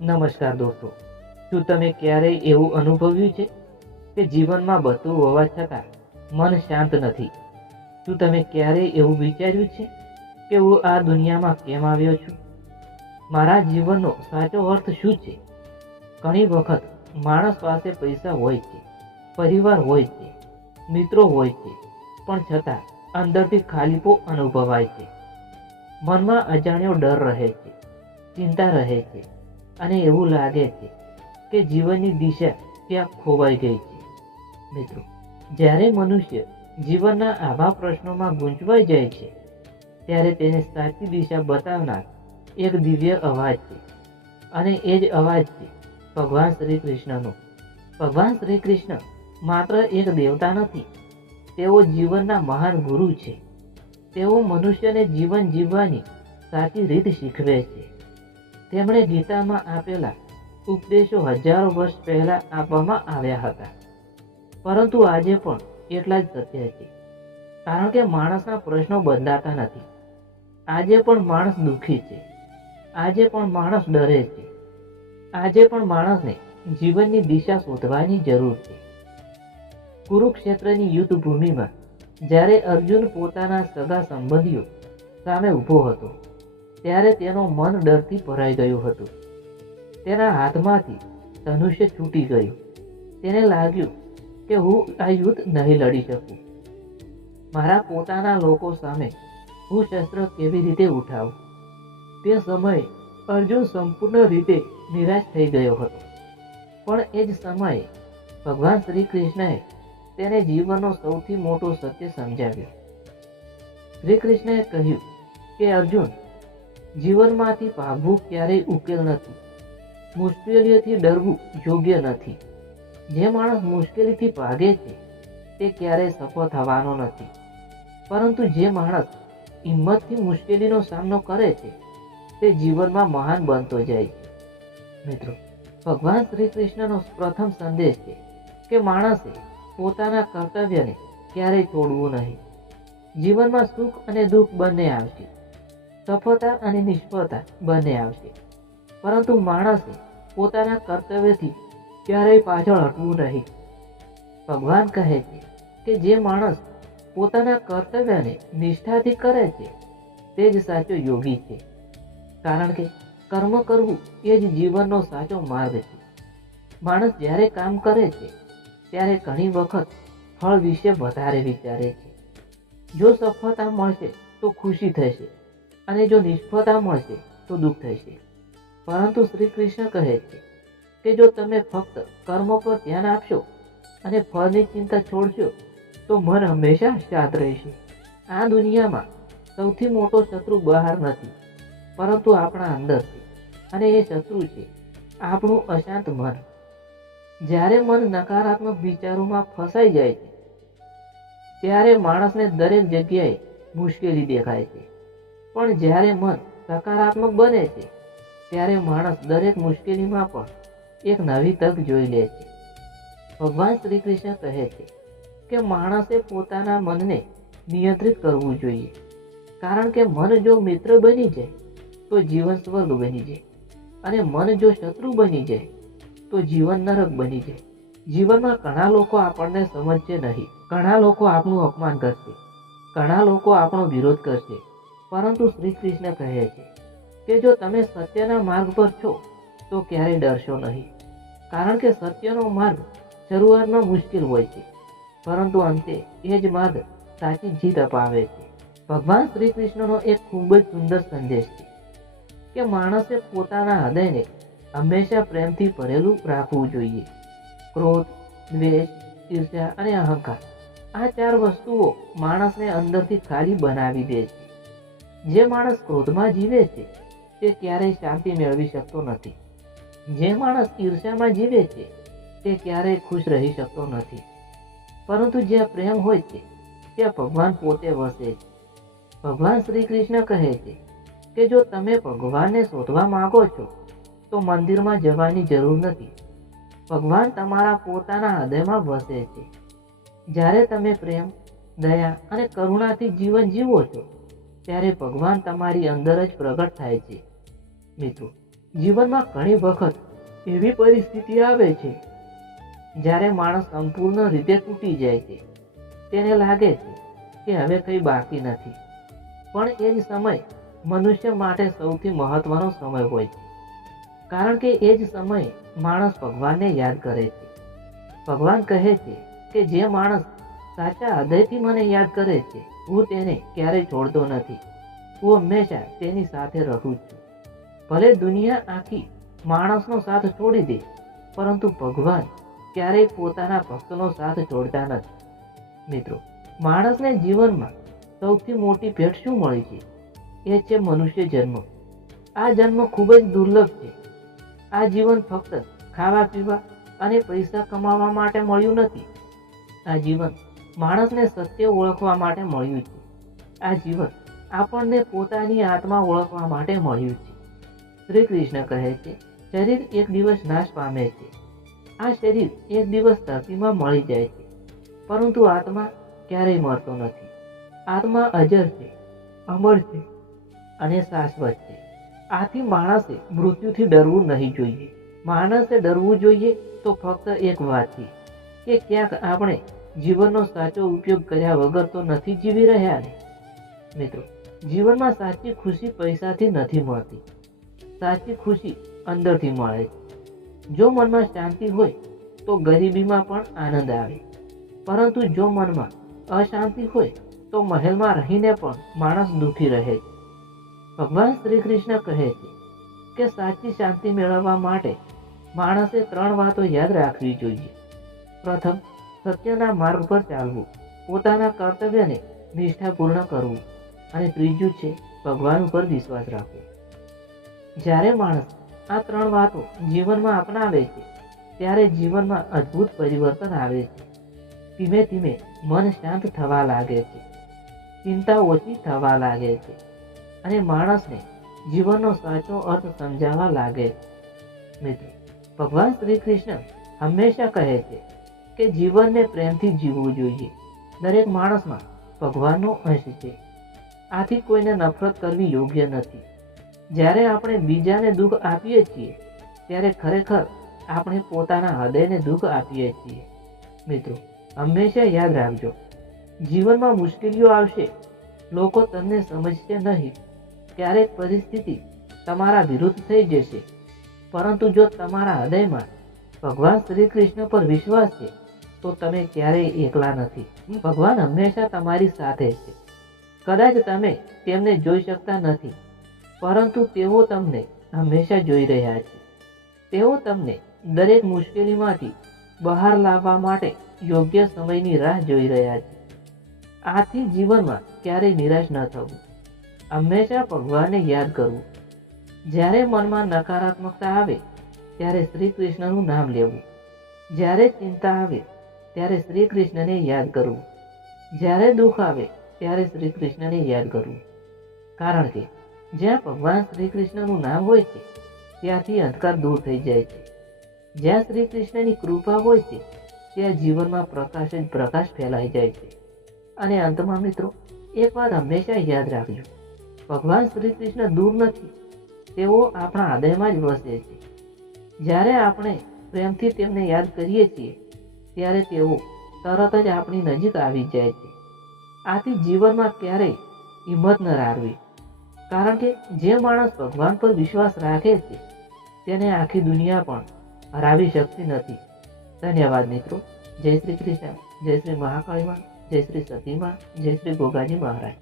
નમસ્કાર દોસ્તો, શું તમે ક્યારેય એવું અનુભવ્યું છે કે જીવનમાં બધું હોવા છતાં મન શાંત નથી? શું તમે ક્યારેય એવું વિચાર્યું છે કે હું આ દુનિયામાં કેમ આવ્યો છું? મારા જીવનનો સાચો અર્થ શું છે? ઘણી વખત માણસ પાસે પૈસા હોય છે, પરિવાર હોય છે, મિત્રો હોય છે, પણ છતાં અંદરથી ખાલીપો અનુભવાય છે. મનમાં અજાણ્યો ડર રહે છે, ચિંતા રહે છે, અને એવું લાગે છે કે જીવનની દિશા ક્યાં ખોવાઈ ગઈ છે. મિત્રો, જ્યારે મનુષ્ય જીવનના આવા પ્રશ્નોમાં ગૂંચવાઈ જાય છે, ત્યારે તેને સાચી દિશા બતાવનાર એક દિવ્ય અવાજ છે, અને એ જ અવાજ છે ભગવાન શ્રી કૃષ્ણનો. ભગવાન શ્રી કૃષ્ણ માત્ર એક દેવતા નથી, તેઓ જીવનના મહાન ગુરુ છે. તેઓ મનુષ્યને જીવન જીવવાની સાચી રીત શીખવે છે. તેમણે ગીતામાં આપેલા ઉપદેશો હજારો વર્ષ પહેલા આપવામાં આવ્યા હતા, પરંતુ આજે પણ એટલા જ સત્ય છે. કારણ કે માણસના પ્રશ્નો બદલાતા નથી. આજે પણ માણસ દુઃખી છે, આજે પણ માણસ ડરે છે, આજે પણ માણસને જીવનની દિશા શોધવાની જરૂર છે. કુરુક્ષેત્રની યુદ્ધ ભૂમિમાં જ્યારે અર્જુન પોતાના સગા સંબંધીઓ સામે ઊભો હતો, ત્યારે તેનું મન ડરથી ભરાઈ ગયું હતું. તેના હાથમાંથી ધનુષ્ય છૂટી ગયું. તેને લાગ્યું કે હું આ યુદ્ધ નહીં લડી શકું. મારા પોતાના લોકો સામે હું શસ્ત્ર કેવી રીતે ઉઠાવું? તે સમયે અર્જુન સંપૂર્ણ રીતે નિરાશ થઈ ગયો હતો. પણ એ જ સમયે ભગવાન શ્રી કૃષ્ણએ તેને જીવનનો સૌથી મોટો સત્ય સમજાવ્યો. શ્રી કૃષ્ણએ કહ્યું કે અર્જુન, જીવનમાંથી ભાગવું ક્યારેય ઉકેલ નથી. મુશ્કેલીઓથી ડરવું યોગ્ય નથી. જે માણસ મુશ્કેલીથી ભાગે છે તે ક્યારેય સફળ થવાનો નથી, પરંતુ જે માણસ હિંમતથી મુશ્કેલીનો સામનો કરે છે તે જીવનમાં મહાન બનતો જાય છે. મિત્રો, ભગવાન શ્રી કૃષ્ણનો પ્રથમ સંદેશ છે કે માણસે પોતાના કર્તવ્યને ક્યારેય છોડવું નહીં. જીવનમાં સુખ અને દુઃખ બંને આવશે, સફળતા અને નિષ્ફળતા બંને આવશે, પરંતુ માણસે પોતાના કર્તવ્યથી ક્યારેય પાછળ હટવું નહીં. ભગવાન કહે છે કે જે માણસ પોતાના કર્તવ્યને નિષ્ઠાથી કરે છે તે જ સાચો યોગી છે. કારણ કે કર્મ કરવું એ જ જીવનનો સાચો માર્ગ છે. માણસ જ્યારે કામ કરે છે ત્યારે ઘણી વખત ફળ વિશે વધારે વિચારે છે. જો સફળતા મળશે તો ખુશી થશે, અને જો નિષ્ફળતા મળશે તો દુઃખ થશે. પરંતુ શ્રી કૃષ્ણ કહે છે કે જો તમે ફક્ત કર્મ પર ધ્યાન આપશો અને ફળની ચિંતા છોડશો તો મન હંમેશા શાંત રહેશે. આ દુનિયામાં સૌથી મોટો શત્રુ બહાર નથી, પરંતુ આપણા અંદર છે, અને એ શત્રુ છે આપણું અશાંત મન. જ્યારે મન નકારાત્મક વિચારોમાં ફસાઈ જાય છે ત્યારે માણસને દરેક જગ્યાએ મુશ્કેલી દેખાય છે, પણ જ્યારે મન સકારાત્મક બને છે ત્યારે માણસ દરેક મુશ્કેલીમાં પણ એક નવી તક જોઈ લે છે. ભગવાન શ્રી કૃષ્ણ કહે છે કે માણસે પોતાના મનને નિયંત્રિત કરવું જોઈએ, કારણ કે મન જો મિત્ર બની જાય તો જીવન સ્વર્ગ બની જાય, અને મન જો શત્રુ બની જાય તો જીવન નરક બની જાય. જીવનમાં ઘણા લોકો આપણને સમજશે નહીં, ઘણા લોકો આપણું અપમાન કરશે, ઘણા લોકો આપણો વિરોધ કરશે, પરંતુ શ્રી કૃષ્ણ કહે છે કે જો તમે સત્યના માર્ગ પર છો તો ક્યારેય ડરશો નહીં. કારણ કે સત્યનો માર્ગ શરૂઆતમાં મુશ્કેલ હોય છે, પરંતુ અંતે એ જ માર્ગ સાચી જીત અપાવે છે. ભગવાન શ્રી કૃષ્ણનો એક ખૂબ જ સુંદર સંદેશ છે કે માણસે પોતાના હૃદયને હંમેશા પ્રેમથી ભરેલું રાખવું જોઈએ. ક્રોધ, દ્વેષ, ઈર્ષ્યા અને અહંકાર, આ ચાર વસ્તુઓ માણસને અંદરથી ખાલી બનાવી દે છે. જે માણસ ક્રોધમાં જીવે છે તે ક્યારેય શાંતિ મેળવી શકતો નથી. જે માણસ ઈર્ષ્યામાં જીવે છે તે ક્યારેય ખુશ રહી શકતો નથી. પરંતુ જ્યાં પ્રેમ હોય છે ત્યાં ભગવાન પોતે વસે છે. ભગવાન શ્રી કૃષ્ણ કહે છે કે જો તમે ભગવાનને શોધવા માંગો છો તો મંદિરમાં જવાની જરૂર નથી. ભગવાન તમારા પોતાના હૃદયમાં વસે છે. જ્યારે તમે પ્રેમ, દયા અને કરુણાથી જીવન જીવો છો ત્યારે ભગવાન તમારી અંદર જ પ્રગટ થાય છે. મિત્રો, જીવનમાં ઘણી વખત એવી પરિસ્થિતિ આવે છે જ્યારે માણસ સંપૂર્ણ રીતે તૂટી જાય છે. તેને લાગે છે કે હવે કંઈ બાકી નથી. પણ એ જ સમય મનુષ્ય માટે સૌથી મહત્વનો સમય હોય છે, કારણ કે એ જ સમયે માણસ ભગવાનને યાદ કરે છે. ભગવાન કહે છે કે જે માણસ સાચા હૃદયથી મને યાદ કરે છે, હું તેને ક્યારેય છોડતો નથી. હું હંમેશા તેની સાથે રહું છું. ભલે દુનિયા આખી માણસનો સાથ છોડી દે, પરંતુ ભગવાન ક્યારેય પોતાના ભક્તનો સાથ છોડતા નથી. મિત્રો, માણસને જીવનમાં સૌથી મોટી ભેટ શું મળી છે? એ છે મનુષ્ય જન્મ. આ જન્મ ખૂબ જ દુર્લભ છે. આ જીવન ફક્ત ખાવા પીવા અને પૈસા કમાવા માટે મળ્યું નથી. આ જીવન માણસને સત્ય ઓળખવા માટે મળ્યું છે. આ જીવન આપણને પોતાની આત્મા ઓળખવા માટે મળ્યું છે. શ્રી કૃષ્ણ કહે છે, શરીર એક દિવસ નાશ પામે છે. આ શરીર એક દિવસ ધરતીમાં મળી જાય છે, પરંતુ આત્મા ક્યારેય મરતો નથી. આત્મા અજર છે, અમર છે અને શાશ્વત છે. આથી માણસે મૃત્યુથી ડરવું નહીં જોઈએ. માણસે ડરવું જોઈએ તો ફક્ત એક વાતથી, કે ક્યાંક આપણે જીવનનો સાચો ઉપયોગ કર્યા વગર તો નથી જીવી રહ્યા ને. મિત્રો, જીવનમાં સાચી ખુશી પૈસાથી નથી મળતી. સાચી ખુશી અંદરથી મળે છે. જો મનમાં શાંતિ હોય તો ગરીબીમાં પણ આનંદ આવે, પરંતુ જો મનમાં અશાંતિ હોય તો મહેલમાં રહીને પણ માણસ દુઃખી રહે છે. ભગવાન શ્રી કૃષ્ણ કહે છે કે સાચી શાંતિ મેળવવા માટે માણસે 3 વાતો યાદ રાખવી જોઈએ. પ્રથમ, સત્યના માર્ગ પર ચાલવું, પોતાના કર્તવ્યને નિષ્ઠાપૂર્ણ કરવું, અને ત્રીજું છે ભગવાન ઉપર વિશ્વાસ રાખવો. જ્યારે માણસ આ 3 વાતો જીવનમાં અપનાવે છે, ત્યારે જીવનમાં અદ્ભુત પરિવર્તન આવે છે. ધીમે ધીમે મન શાંત થવા લાગે છે, ચિંતા ઓછી થવા લાગે છે, અને માણસને જીવનનો સાચો અર્થ સમજાવવા લાગે છે. મિત્રો, ભગવાન શ્રી કૃષ્ણ હંમેશા કહે છે કે જીવનને પ્રેમથી જીવવું જોઈએ. દરેક માણસમાં ભગવાનનો અંશ છે. આથી કોઈને નફરત કરવી યોગ્ય નથી. જ્યારે આપણે બીજાને દુઃખ આપીએ છીએ, ત્યારે ખરેખર આપણે પોતાના હૃદયને દુઃખ આપીએ છીએ. મિત્રો, હંમેશા યાદ રાખજો, જીવનમાં મુશ્કેલીઓ આવશે, લોકો તમને સમજશે નહીં. ક્યારેક પરિસ્થિતિ તમારા વિરુદ્ધ થઈ જશે, પરંતુ જો તમારા હૃદયમાં ભગવાન શ્રી કૃષ્ણ પર વિશ્વાસ છે, તો તમે ક્યારેય એકલા નથી. ભગવાન હંમેશા તમારી સાથે છે. કદાચ તમે તેમને જોઈ શકતા નથી, પરંતુ તેઓ તમને હંમેશા જોઈ રહ્યા છે. તેઓ તમને દરેક મુશ્કેલીમાંથી બહાર લાવવા માટે યોગ્ય સમયની રાહ જોઈ રહ્યા છે. આથી જીવનમાં ક્યારેય નિરાશ ન થવું. હંમેશા ભગવાનને યાદ કરવું. જ્યારે મનમાં નકારાત્મકતા આવે ત્યારે શ્રી કૃષ્ણનું નામ લેવું. જ્યારે ચિંતા આવે ત્યારે શ્રી કૃષ્ણને યાદ કરવું. જ્યારે દુઃખ આવે ત્યારે શ્રી કૃષ્ણને યાદ કરવું. કારણ કે જ્યાં ભગવાન શ્રી કૃષ્ણનું નામ હોય છે, ત્યાંથી અંધકાર દૂર થઈ જાય છે. જ્યાં શ્રી કૃષ્ણની કૃપા હોય છે, ત્યાં જીવનમાં પ્રકાશ જ પ્રકાશ ફેલાઈ જાય છે. અને અંતમાં મિત્રો, એક વાત હંમેશા યાદ રાખજો, ભગવાન શ્રી કૃષ્ણ દૂર નથી, તેઓ આપણા હૃદયમાં જ વસે છે. જ્યારે આપણે પ્રેમથી તેમને યાદ કરીએ છીએ, ત્યારે તેઓ તરત જ આપણી નજીક આવી જાય છે. આથી જીવનમાં ક્યારેય હિંમત ન હારવી, કારણ કે જે માણસ ભગવાન પર વિશ્વાસ રાખે છે, તેને આખી દુનિયા પણ હરાવી શકતી નથી. ધન્યવાદ મિત્રો. જય શ્રી કૃષ્ણ, જય શ્રી મહાકાળીમાં, જય શ્રી સતીમાં, જય શ્રી ગોગાજી મહારાજ.